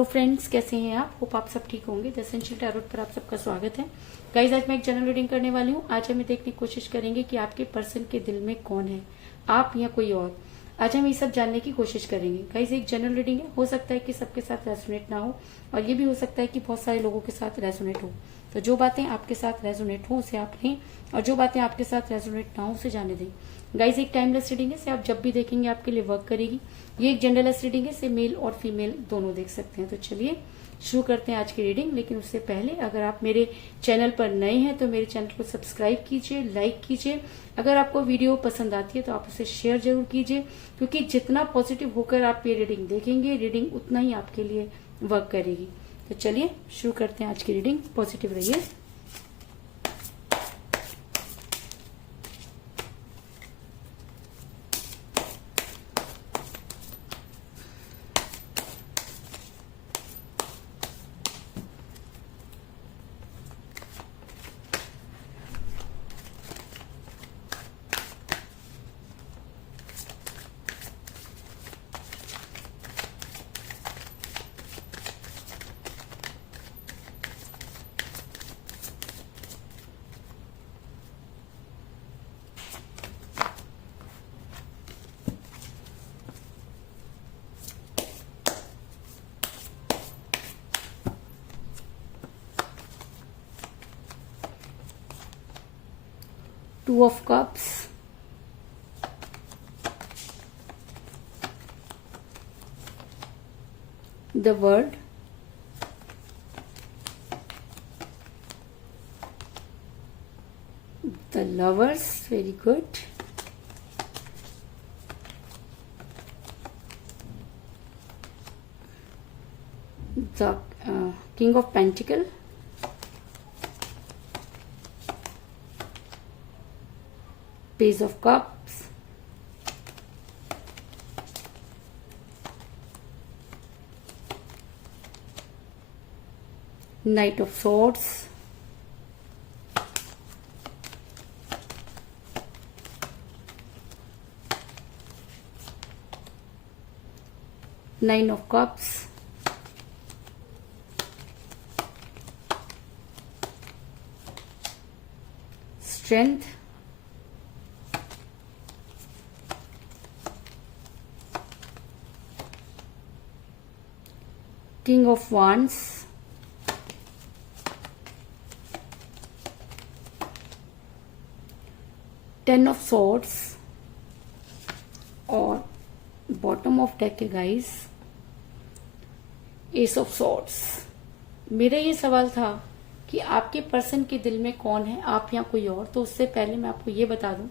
Hello friends, कैसे हैं आप? होप आप सब ठीक होंगे। द एसेंशियल टैरोट पर आप सबका स्वागत है। गाइज, आज मैं एक जनरल रीडिंग करने वाली हूँ। आज हम देखने की कोशिश करेंगे कि आपके पर्सन के दिल में कौन है, आप या कोई और। आज हम ये सब जानने की कोशिश करेंगे। गाइज, एक जनरल रीडिंग है, हो सकता है कि सबके साथ रेजोनेट ना हो, और ये भी हो सकता है कि बहुत सारे लोगों के साथ रेजोनेट हो। तो जो बातें आपके साथ रेजोनेट हो उसे आप लें, और जो बातें आपके साथ रेजोनेट ना हो उसे जाने दें। गाइज, एक टाइमलेस रीडिंग है, इसे आप जब भी देखेंगे आपके लिए वर्क करेगी। ये एक जेंडरलेस रीडिंग है, इसे मेल और फीमेल दोनों देख सकते हैं। तो चलिए शुरू करते हैं आज की रीडिंग। लेकिन उससे पहले अगर आप मेरे चैनल पर नए हैं तो मेरे चैनल को सब्सक्राइब कीजिए, लाइक कीजिए। अगर आपको वीडियो पसंद आती है तो आप उसे शेयर जरूर कीजिए, क्योंकि जितना पॉजिटिव होकर आप ये रीडिंग देखेंगे, रीडिंग उतना ही आपके लिए वर्क करेगी। तो चलिए शुरू करते हैं आज की रीडिंग। पॉजिटिव रहिए। Two of Cups, the World, the Lovers, very good, the King of Pentacle, Page of Cups, Knight of Swords, Nine of Cups, Strength, King of Wands, Ten of Swords, और bottom of deck है guys, S of swords. मेरा ये सवाल था कि आपके person के दिल में कौन है, आप या कोई और। तो उससे पहले मैं आपको ये बता दूं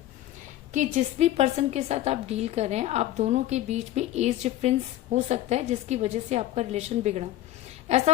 कि जिस भी पर्सन के साथ आप डील कर रहे हैं, आप दोनों के बीच में एज डिफरेंस हो सकता है, जिसकी वजह से आपका रिलेशन बिगड़ा। ऐसा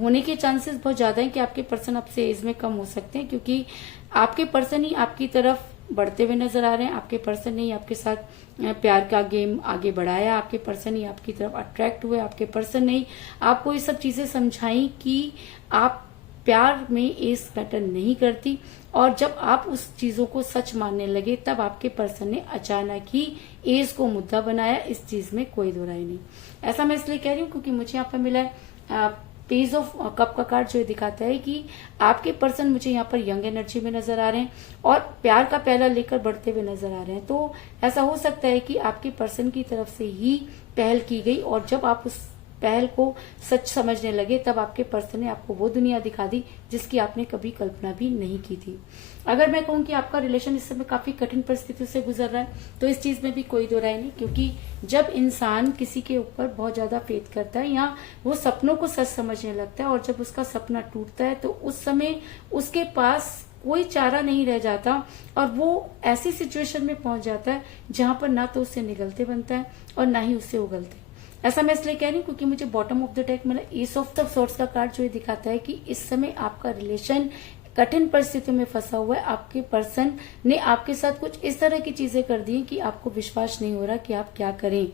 होने के चांसेस बहुत ज्यादा है कि आपके पर्सन आपसे एज में कम हो सकते हैं, क्योंकि आपके पर्सन ही आपकी तरफ बढ़ते हुए नजर आ रहे हैं। आपके पर्सन ने ही आपके साथ प्यार का गेम आगे बढ़ाया, आपके पर्सन ही आपकी तरफ अट्रैक्ट हुए, आपके पर्सन ने ही आपको ये सब चीजें समझाई कि आप प्यार में एज मैटर नहीं करती। और जब आप उस चीजों को सच मानने लगे, तब आपके पर्सन ने अचानक ही एज को मुद्दा बनाया। इस चीज में कोई दो राय नहीं। ऐसा मैं इसलिए कह रही हूँ क्योंकि मुझे यहाँ पर मिला है पेज ऑफ कप का कार्ड, जो दिखाता है कि आपके पर्सन मुझे यहाँ पर यंग एनर्जी में नजर आ रहे हैं और प्यार का पहला लेकर बढ़ते हुए नजर आ रहे हैं। तो ऐसा हो सकता है कि आपके पर्सन की तरफ से ही पहल की गई, और जब आप उस पहल को सच समझने लगे, तब आपके पर्सन ने आपको वो दुनिया दिखा दी जिसकी आपने कभी कल्पना भी नहीं की थी। अगर मैं कहूँ कि आपका रिलेशन इस समय काफी कठिन परिस्थितियों से गुजर रहा है, तो इस चीज में भी कोई दो राय नहीं, क्योंकि जब इंसान किसी के ऊपर बहुत ज्यादा फेथ करता है या वो सपनों को सच समझने लगता है, और जब उसका सपना टूटता है, तो उस समय उसके पास कोई चारा नहीं रह जाता, और वो ऐसी सिचुएशन में पहुंच जाता है जहां पर ना तो उससे निगलते बनता है और ना ही उससे उगलते। ऐसा मैं इसलिए कह रही हूँ क्योंकि मुझे बॉटम ऑफ द डेक मिला एस ऑफ द सॉर्ड्स का कार्ड, जो ये दिखाता है कि इस समय आपका रिलेशन कठिन परिस्थितियों में फंसा हुआ है। आपके पर्सन ने आपके साथ कुछ इस तरह की चीजें कर दी कि आपको विश्वास नहीं हो रहा कि आप क्या करें।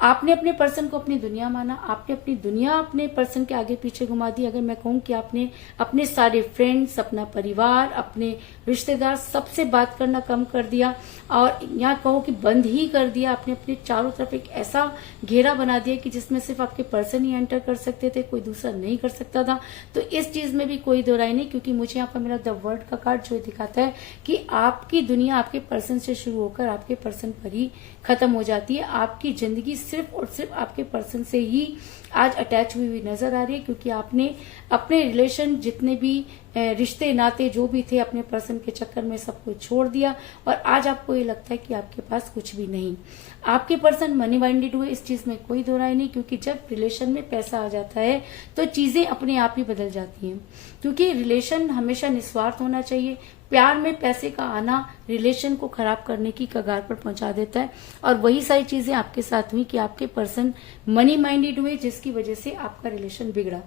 आपने अपने पर्सन को अपनी दुनिया माना, आपने अपनी दुनिया अपने पर्सन के आगे पीछे घुमा दी। अगर मैं कहूँ कि आपने अपने सारे फ्रेंड्स, अपना परिवार, अपने रिश्तेदार सबसे बात करना कम कर दिया, और यहाँ कहो कि बंद ही कर दिया। आपने अपने चारों तरफ एक ऐसा घेरा बना दिया कि जिसमें सिर्फ आपके पर्सन ही एंटर कर सकते थे, कोई दूसरा नहीं कर सकता था। तो इस चीज में भी कोई दो राय नहीं, क्योंकि मुझे यहाँ पर मेरा द वर्ल्ड का कार्ड जो दिखाता है कि आपकी दुनिया आपके पर्सन से शुरू होकर आपके पर्सन पर ही खत्म हो जाती है। आपकी जिंदगी सिर्फ और सिर्फ आपके पर्सन से ही आज अटैच हुई नजर आ रही है, क्योंकि आपने अपने रिलेशन, जितने भी रिश्ते नाते जो भी थे, अपने पर्सन के चक्कर में सब कुछ छोड़ दिया, और आज आपको ये लगता है कि आपके पास कुछ भी नहीं। आपके पर्सन मनी माइंडेड हुए, इस चीज में कोई दो राय नहीं, क्योंकि जब रिलेशन में पैसा आ जाता है तो चीजें अपने आप ही बदल जाती हैं। क्योंकि रिलेशन हमेशा निस्वार्थ होना चाहिए। प्यार में पैसे का आना रिलेशन को खराब करने की कगार पर पहुंचा देता है, और वही सारी चीजें आपके साथ हुई कि आपके पर्सन मनी माइंडेड हुए, जिसकी वजह से आपका रिलेशन बिगड़ा।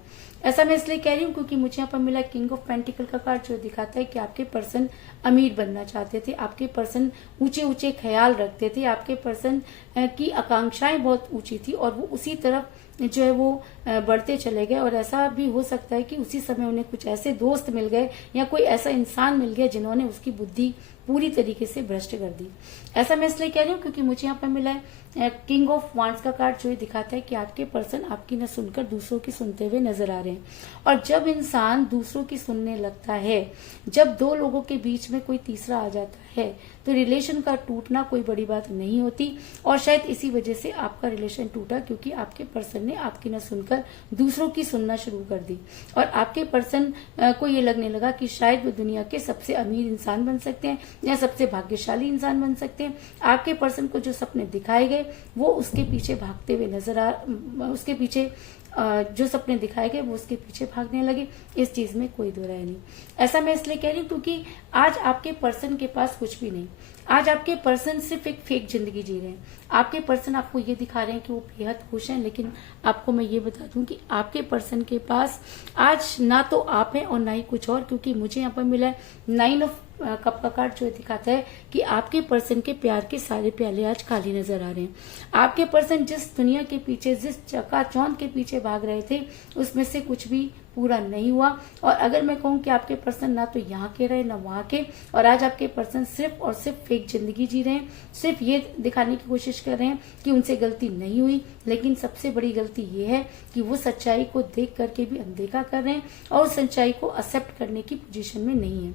ऐसा मैं इसलिए कह रही हूँ क्योंकि मुझे यहाँ पर मिला किंग ऑफ पेंटिकल का कार्ड, जो दिखाता है कि आपके पर्सन अमीर बनना चाहते थे, आपके पर्सन ऊंचे ऊंचे ख्याल रखते थे, आपके पर्सन की आकांक्षाएं बहुत ऊंची थी, और वो उसी तरफ जो है वो बढ़ते चले गए। और ऐसा भी हो सकता है कि उसी समय उन्हें कुछ ऐसे दोस्त मिल गए या कोई ऐसा इंसान मिल गया जिन्होंने उसकी बुद्धि पूरी तरीके से भ्रष्ट कर दी। ऐसा मैं इसलिए कह रही हूँ क्योंकि मुझे यहाँ पर मिला है किंग ऑफ वांड्स का कार्ड, जो ये दिखाता है कि आपके पर्सन आपकी न सुनकर दूसरों की सुनते हुए नजर आ रहे हैं। और जब इंसान दूसरों की सुनने लगता है, जब दो लोगों के बीच में कोई तीसरा आ जाता है, तो रिलेशन का टूटना कोई बड़ी बात नहीं होती। और शायद इसी वजह से आपका रिलेशन टूटा, क्योंकि आपके पर्सन ने आपकी न सुनकर दूसरों की सुनना शुरू कर दी, और आपके पर्सन को ये लगने लगा कि शायद वो दुनिया के सबसे अमीर इंसान बन सकते हैं या सबसे भाग्यशाली इंसान बन सकते हैं। आपके पर्सन को जो सपने दिखाए गए वो उसके पीछे भागते हुए उसके पीछे जो सपने दिखाए गए वो उसके पीछे भागने लगे। इस चीज में कोई दो राय नहीं। ऐसा मैं इसलिए कह रही हूँ क्योंकि आज आपके पर्सन के पास कुछ भी नहीं। आज आपके पर्सन सिर्फ एक फेक जिंदगी जी रहे हैं। आपके पर्सन आपको ये दिखा रहे हैं कि वो बेहद खुश हैं, लेकिन आपको मैं ये बता दूं कि आपके पर्सन के पास आज ना तो आप हैं और ना ही कुछ और, क्योंकि मुझे यहाँ पर मिला है 9 ऑफ कप का कार्ड, जो दिखाता है कि आपके पर्सन के प्यार के सारे प्याले आज खाली नजर आ रहे हैं। आपके पर्सन जिस दुनिया के पीछे, जिस चकाचौंध के पीछे भाग रहे थे, उसमें से कुछ भी पूरा नहीं हुआ। और अगर मैं कहूँ कि आपके पर्सन ना तो यहाँ के रहे ना वहां के, और आज आपके पर्सन सिर्फ और सिर्फ फेक जिंदगी जी रहे हैं, सिर्फ ये दिखाने की कोशिश कर रहे हैं कि उनसे गलती नहीं हुई। लेकिन सबसे बड़ी गलती ये है कि वो सच्चाई को देख करके भी अनदेखा कर रहे हैं और उस सच्चाई को एक्सेप्ट करने की पोजीशन में नहीं है।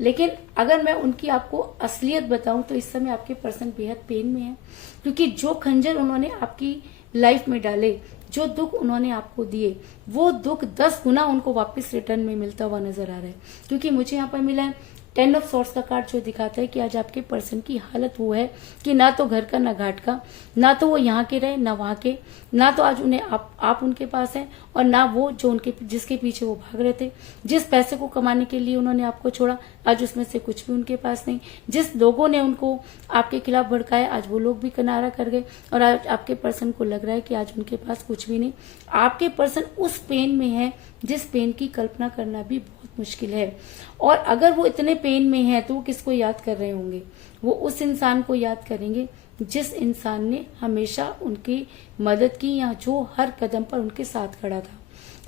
लेकिन अगर मैं उनकी आपको असलियत बताऊं तो इस समय आपके पर्सन बेहद पेन में है, क्योंकि जो खंजर उन्होंने आपकी लाइफ में डाले, जो दुख उन्होंने आपको दिए, वो दुख 10 गुना उनको वापस रिटर्न में मिलता हुआ नजर आ रहा है। क्योंकि मुझे यहाँ पर मिला है 10 ऑफ सॉर्ड्स का कार्ड, जो दिखाता है कि आज आपके पर्सन की हालत वो है कि ना तो घर का ना घाट का, ना तो वो यहाँ के रहे ना वहां के, ना तो आज उन्हें आप उनके पास हैं, और ना वो जो जिसके पीछे वो भाग रहे थे। जिस पैसे को कमाने के लिए उन्होंने आपको छोड़ा, आज उसमें से कुछ भी उनके पास नहीं। जिस लोगों ने उनको आपके खिलाफ भड़काया, आज वो लोग भी किनारा कर गए, और आज आपके पर्सन को लग रहा है कि आज उनके पास कुछ भी नहीं। आपके पर्सन उस पेन में है जिस पेन की कल्पना करना भी बहुत मुश्किल है। और अगर वो इतने पेन में है तो वो किसको याद कर रहे होंगे? वो उस इंसान को याद करेंगे जिस इंसान ने हमेशा उनकी मदद की, या जो हर कदम पर उनके साथ खड़ा था।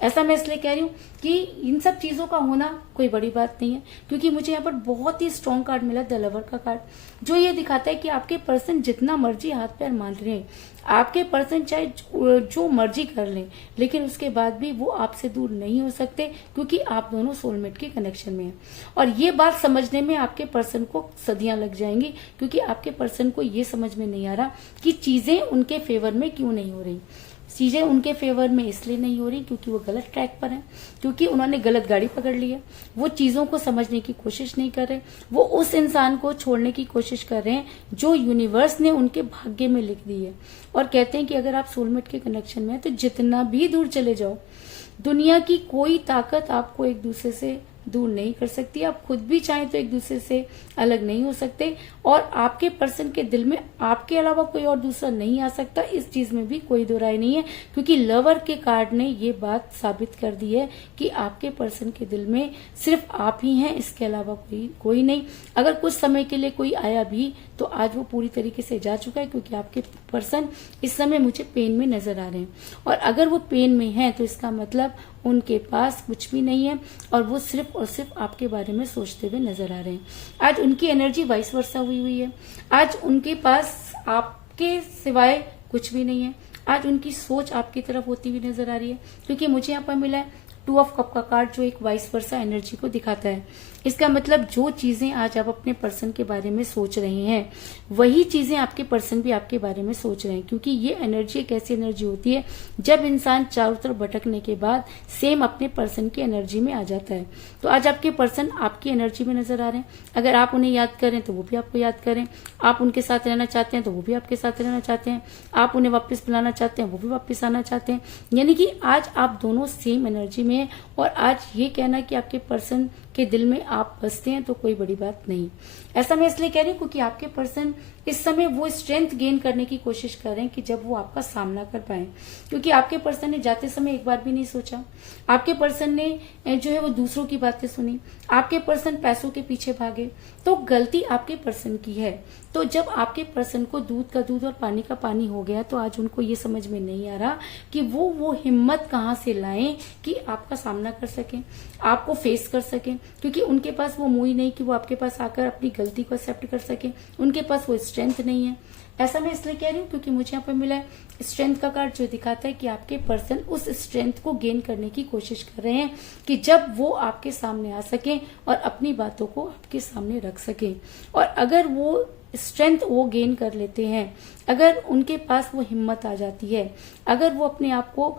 ऐसा मैं इसलिए कह रही हूँ कि इन सब चीजों का होना कोई बड़ी बात नहीं है, क्योंकि मुझे यहाँ पर बहुत ही स्ट्रॉन्ग कार्ड मिला, द लवर का कार्ड, जो ये दिखाता है कि आपके पर्सन जितना मर्जी हाथ पैर मान रहे हैं, आपके पर्सन चाहे जो मर्जी कर लें, लेकिन उसके बाद भी वो आपसे दूर नहीं हो सकते, क्योंकि आप दोनों सोलमेट के कनेक्शन में हैं। और ये बात समझने में आपके पर्सन को सदियां लग जाएंगी, क्योंकि आपके पर्सन को ये समझ में नहीं आ रहा कि चीजें उनके फेवर में क्यों नहीं हो रही। चीजें उनके फेवर में इसलिए नहीं हो रही क्योंकि वो गलत ट्रैक पर हैं, क्योंकि उन्होंने गलत गाड़ी पकड़ ली है। वो चीजों को समझने की कोशिश नहीं कर रहे, वो उस इंसान को छोड़ने की कोशिश कर रहे हैं जो यूनिवर्स ने उनके भाग्य में लिख दी है। और कहते हैं कि अगर आप सोलमेट के कनेक्शन में हैं तो जितना भी दूर चले जाओ, दुनिया की कोई ताकत आपको एक दूसरे से दूर नहीं कर सकती। आप खुद भी चाहें तो एक दूसरे से अलग नहीं हो सकते, और आपके पर्सन के दिल में आपके अलावा कोई और दूसरा नहीं आ सकता, इस चीज में भी कोई दो राय नहीं है। क्योंकि लवर के कार्ड ने ये बात साबित कर दी है कि आपके पर्सन के दिल में सिर्फ आप ही हैं, इसके अलावा कोई नहीं। अगर कुछ समय के लिए कोई आया भी तो आज वो पूरी तरीके से जा चुका है, क्योंकि आपके पर्सन इस समय मुझे पेन में नजर आ रहे हैं। और अगर वो पेन में है तो इसका मतलब उनके पास कुछ भी नहीं है, और वो सिर्फ और सिर्फ आपके बारे में सोचते हुए नजर आ रहे हैं। आज उनकी एनर्जी वाइस वर्सा हुई है। आज उनके पास आपके सिवाय कुछ भी नहीं है। आज उनकी सोच आपकी तरफ होती हुई नजर आ रही है, क्योंकि मुझे यहाँ पर मिला है 2 ऑफ कप का कार्ड, जो एक वाइस वर्सा एनर्जी को दिखाता है। इसका मतलब जो चीजें आज आप अपने पर्सन के बारे में सोच रहे हैं, वही चीजें आपके पर्सन भी आपके बारे में सोच रहे हैं। क्योंकि ये एनर्जी एक ऐसी एनर्जी होती है जब इंसान चारों तरफ भटकने के बाद सेम अपने पर्सन की एनर्जी में आ जाता है। तो आज आपके पर्सन आपकी एनर्जी में नजर आ रहे हैं। अगर आप उन्हें याद करें तो वो भी आपको याद करें, आप उनके साथ रहना चाहते हैं तो वो भी आपके साथ रहना चाहते हैं, आप उन्हें वापस बुलाना चाहते हैं वो भी वापस आना चाहते हैं। यानी कि आज आप दोनों सेम एनर्जी में हैं। और आज ये कहना कि आपके पर्सन के दिल में आप बसते हैं तो कोई बड़ी बात नहीं। ऐसा मैं इसलिए कह रही हूँ क्योंकि आपके पर्सन इस समय वो स्ट्रेंथ गेन करने की कोशिश कर रहे हैं कि जब वो आपका सामना कर पाए। क्योंकि आपके पर्सन ने जाते समय एक बार भी नहीं सोचा, आपके पर्सन ने जो है वो दूसरों की बातें सुनी, आपके पर्सन पैसों के पीछे भागे, तो गलती आपके पर्सन की है। तो जब आपके पर्सन को दूध का दूध और पानी का पानी हो गया तो आज उनको ये समझ में नहीं आ रहा कि वो हिम्मत कहाँ से लाएं कि आपका सामना कर सकें, आपको फेस कर सकें। क्योंकि उनके पास वो मुंह ही नहीं कि वो आपके पास आकर अपनी गलती को एक्सेप्ट कर सके, उनके पास वो स्ट्रेंथ नहीं है। ऐसा मैं इसलिए कह रही हूँ क्योंकि मुझे यहाँ पर मिला है स्ट्रेंथ का कार्ड, जो दिखाता है कि आपके पर्सन उस स्ट्रेंथ को गेन करने की कोशिश कर रहे हैं कि जब वो आपके सामने आ सकें और अपनी बातों को आपके सामने रख सकें। और अगर वो स्ट्रेंथ वो गेन कर लेते हैं, अगर उनके पास वो हिम्मत आ जाती है, अगर वो अपने आप को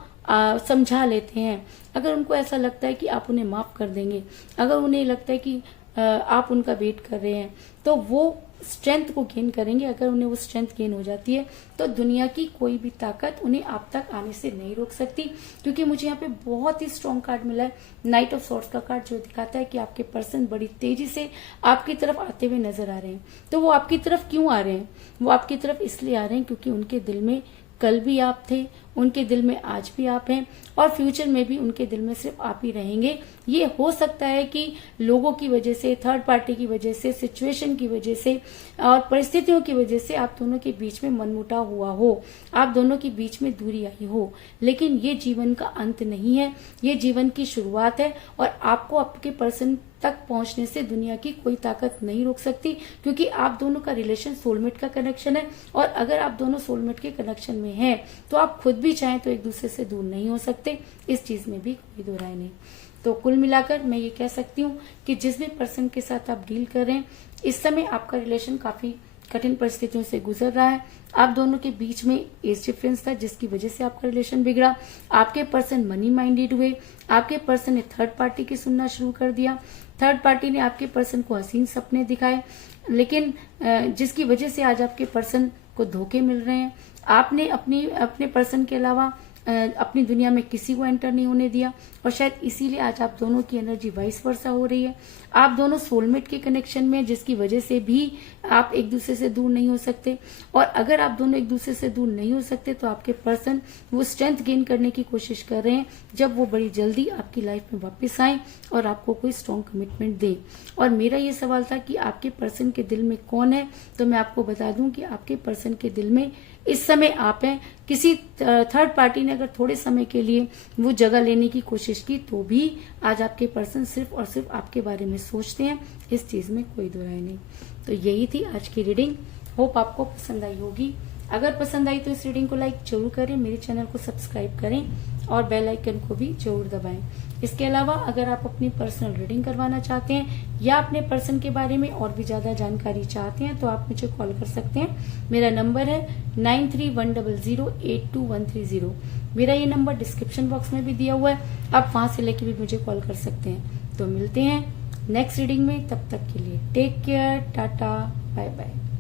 समझा लेते हैं, अगर उनको ऐसा लगता है कि आप उन्हें माफ कर देंगे, अगर उन्हें लगता है कि आप उनका वेट कर रहे हैं, तो वो स्ट्रेंथ को गेन करेंगे। अगर उन्हें वो स्ट्रेंथ गेन हो जाती है तो दुनिया की कोई भी ताकत उन्हें आप तक आने से नहीं रोक सकती। क्योंकि मुझे यहाँ पे बहुत ही स्ट्रॉन्ग कार्ड मिला है, नाइट ऑफ सॉर्ड्स का कार्ड, जो दिखाता है कि आपके पर्सन बड़ी तेजी से आपकी तरफ आते हुए नजर आ रहे हैं। तो वो आपकी तरफ क्यों आ रहे हैं? वो आपकी तरफ इसलिए आ रहे हैं क्योंकि उनके दिल में कल भी आप थे, उनके दिल में आज भी आप हैं, और फ्यूचर में भी उनके दिल में सिर्फ आप ही रहेंगे। ये हो सकता है कि लोगों की वजह से, थर्ड पार्टी की वजह से, सिचुएशन की वजह से और परिस्थितियों की वजह से आप दोनों के बीच में मनमुटाव हुआ हो, आप दोनों के बीच में दूरी आई हो, लेकिन ये जीवन का अंत नहीं है, ये जीवन की शुरुआत है। और आपको आपके पर्सन तक पहुंचने से दुनिया की कोई ताकत नहीं रोक सकती, क्योंकि आप दोनों का रिलेशन सोलमेट का कनेक्शन है। और अगर आप दोनों सोलमेट के कनेक्शन में हैं तो आप खुद भी चाहें तो एक दूसरे से दूर नहीं हो सकते, इस चीज में भी कोई दो राय नहीं। तो कुल मिलाकर मैं ये कह सकती हूँ कि जिस भी पर्सन के साथ आप डील कर रहे हैं, इस समय आपका रिलेशन काफी कठिन परिस्थितियों से गुजर रहा है। आप दोनों के बीच में एज डिफरेंस था जिसकी वजह से आपका रिलेशन बिगड़ा। आपके पर्सन मनी माइंडेड हुए, आपके पर्सन ने थर्ड पार्टी की सुनना शुरू कर दिया, थर्ड पार्टी ने आपके पर्सन को हसीन सपने दिखाए, लेकिन जिसकी वजह से आज आपके पर्सन को धोखे मिल रहे हैं। आपने अपने पर्सन के अलावा अपनी दुनिया में किसी को एंटर नहीं होने दिया, और शायद इसीलिए आज आप दोनों की एनर्जी वाइस वर्सा हो रही है। आप दोनों सोलमेट के कनेक्शन में, जिसकी वजह से भी आप एक दूसरे से दूर नहीं हो सकते। और अगर आप दोनों एक दूसरे से दूर नहीं हो सकते तो आपके पर्सन वो स्ट्रेंथ गेन करने की कोशिश कर रहे हैं जब वो बड़ी जल्दी आपकी लाइफ में वापस आए और आपको कोई स्ट्रॉन्ग कमिटमेंट दे। और मेरा ये सवाल था कि आपके पर्सन के दिल में कौन है, तो मैं आपको बता दूं कि आपके पर्सन के दिल में इस समय आप हैं। किसी थर्ड पार्टी ने अगर थोड़े समय के लिए वो जगह लेने की कोशिश की तो भी आज आपके पर्सन सिर्फ और सिर्फ आपके बारे में सोचते हैं, इस चीज में कोई दो राय नहीं। तो यही थी आज की रीडिंग, होप आपको पसंद आई होगी। अगर पसंद आई तो इस रीडिंग को लाइक जरूर करें, मेरे चैनल को सब्सक्राइब करें और बेल आइकन को भी जरूर दबाएं। इसके अलावा अगर आप अपनी पर्सनल रीडिंग करवाना चाहते हैं या अपने पर्सन के बारे में और भी ज्यादा जानकारी चाहते हैं तो आप मुझे कॉल कर सकते हैं। मेरा नंबर है 9310082130। मेरा ये नंबर डिस्क्रिप्शन बॉक्स में भी दिया हुआ है, आप वहां से लेके भी मुझे कॉल कर सकते हैं। तो मिलते हैं नेक्स्ट रीडिंग में, तब तक के लिए take care, tata, bye bye.